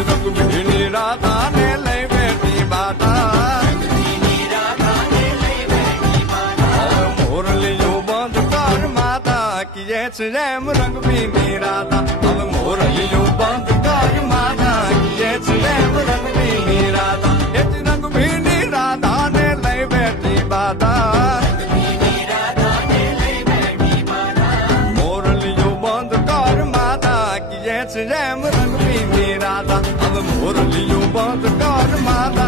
રંગ ભીની રાધા ને લઈ બેઠી બાધા મોરલીયું બંધ કર માતા કીએ છે જેમ રંગ ભીની રાધા હવે મોરલીયું બંધ કર માતા કીએ છે જેમ રંગ ભીની રાધા એ જ રંગ ભીની રાધા ને લઈ બેઠી બાધા મોરલીયું બંધ કર માતા કીએ છે જેમ રંગ ભીની રાધા હવે મોરલીયું બંધ કર માતા